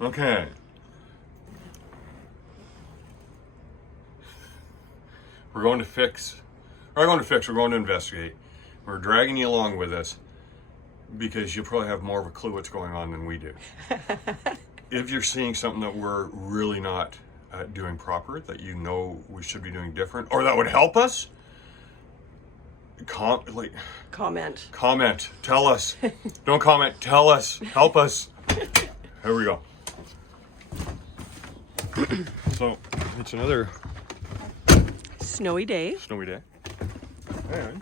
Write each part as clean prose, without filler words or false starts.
Okay. We're going to investigate. We're dragging you along with us because you probably have more of a clue what's going on than we do. If you're seeing something that we're really not doing proper, that you know we should be doing different, or that would help us, comment. Tell us. Don't comment. Tell us. Help us. Here we go. So it's another snowy day. And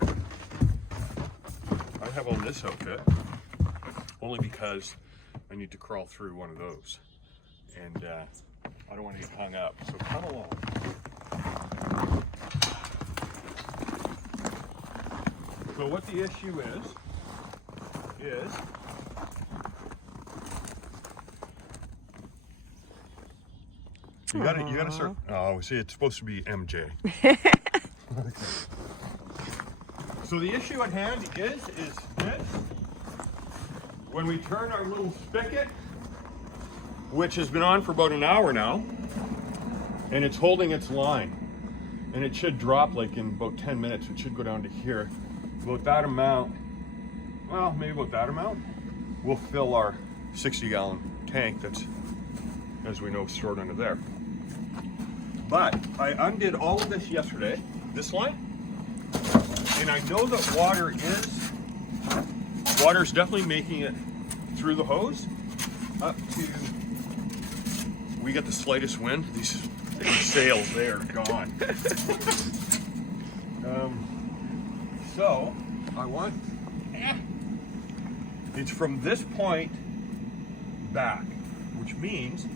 I have on this outfit only because I need to crawl through one of those, and I don't want to get hung up, so come along. So what the issue is you gotta start. Oh, see, it's supposed to be MJ. So the issue at hand is this: when we turn our little spigot, which has been on for about an hour now, and it's holding its line, and it should drop like in about 10 minutes. It should go down to here. About that amount, well, maybe about that amount, we'll fill our 60-gallon tank that's, as we know, stored under there. But I undid all of this yesterday, this line, and I know that water's definitely making it through the hose up to, we get the slightest wind, these sails, they are gone. So I want, it's from this point back, which means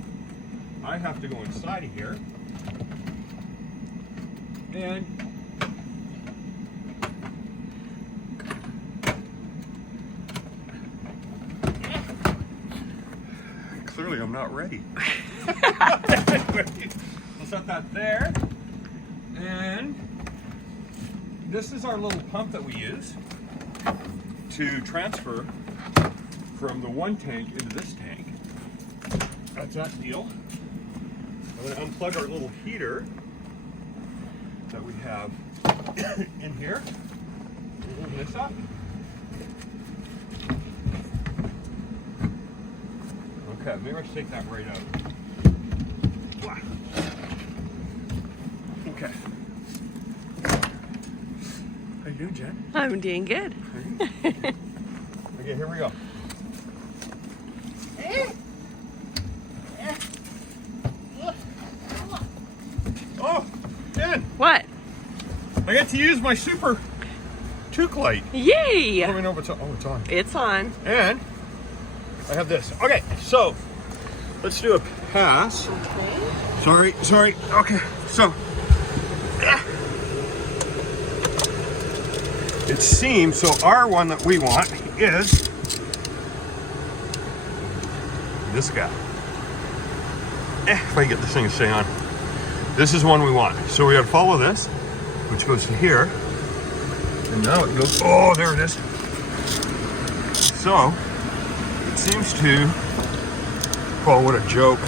I have to go inside of here and clearly I'm not ready. Anyway, we'll set that there, and this is our little pump that we use to transfer from the one tank into this tank. That's that deal. I'm going to unplug our little heater that we have in here. Open this up. Okay, maybe I should take that right out. Okay. How you doing, Jen? I'm doing good. Okay, here we go. Oh, Jen! What? I got to use my super toque light. Yay! Let me know if it's on. Oh, it's on. It's on. And I have this. Okay, so let's do a pass. Okay. Sorry. Okay, so it seems, so our one that we want is this guy. If I can get this thing to stay on. This is one we want. So we gotta follow this, which goes to here. And now it goes, oh, there it is. So it seems to, oh, what a joke.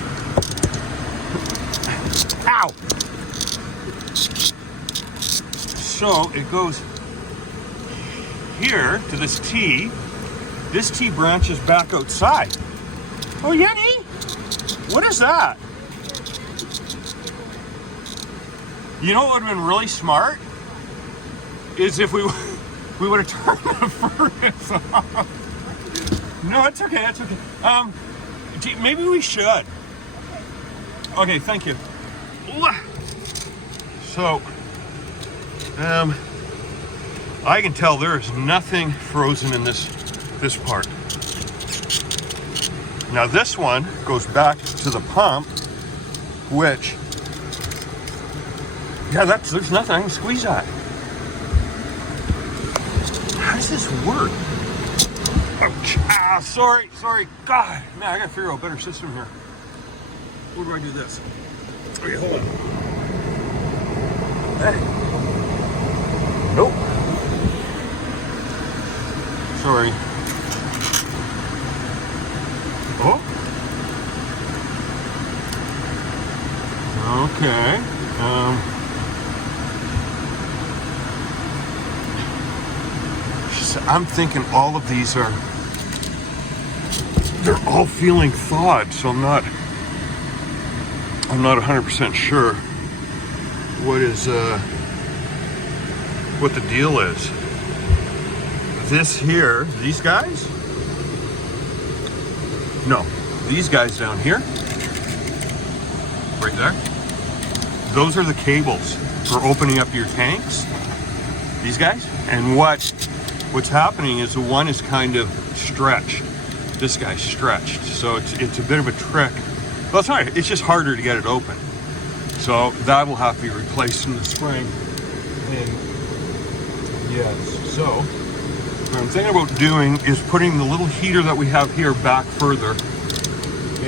Ow! So it goes here to this T. This T branches back outside. Oh, Yenny! What is that? You know what would have been really smart? Is if we would have turned the furnace off. No, it's okay, it's okay. Maybe we should. Okay, thank you. So, I can tell there is nothing frozen in this part. Now this one goes back to the pump, which, yeah, there's nothing, I can squeeze that. How does this work? Oh, sorry. God, man, I gotta figure out a better system here. Where do I do this? Okay, hold on. Hey. Nope. Sorry. Oh. Okay. So I'm thinking all of these they're all feeling thawed, so I'm not 100% sure what the deal is. This here, these guys? No, these guys down here, right there. Those are the cables for opening up your tanks. These guys. And what's happening is the one is kind of stretched. This guy's stretched, so it's a bit of a trick. Well, it's not. It's just harder to get it open. So that will have to be replaced in the spring. And yes, so what I'm thinking about doing is putting the little heater that we have here back further.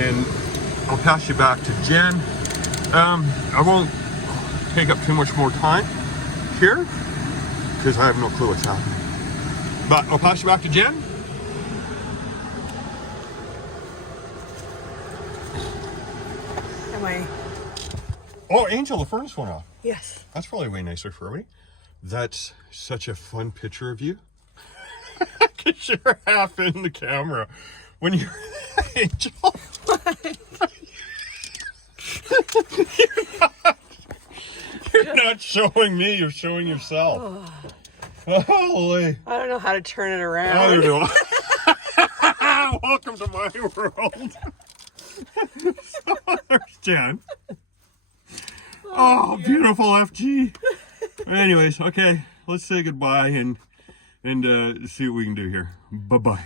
And I'll pass you back to Jen. I won't take up too much more time here because I have no clue what's happening. But I'll pass you back to Jen. Am I? Oh, Angel, the furnace went off. Yes. That's probably way nicer for everybody. That's such a fun picture of you. Because you're half in the camera. When you're Angel. You're not showing me, you're showing yourself. Holy. I don't know how to turn it around. I don't know. Welcome to my world. So there's Jen. Oh, beautiful FG. Anyways, okay, let's say goodbye and see what we can do here. Bye-bye.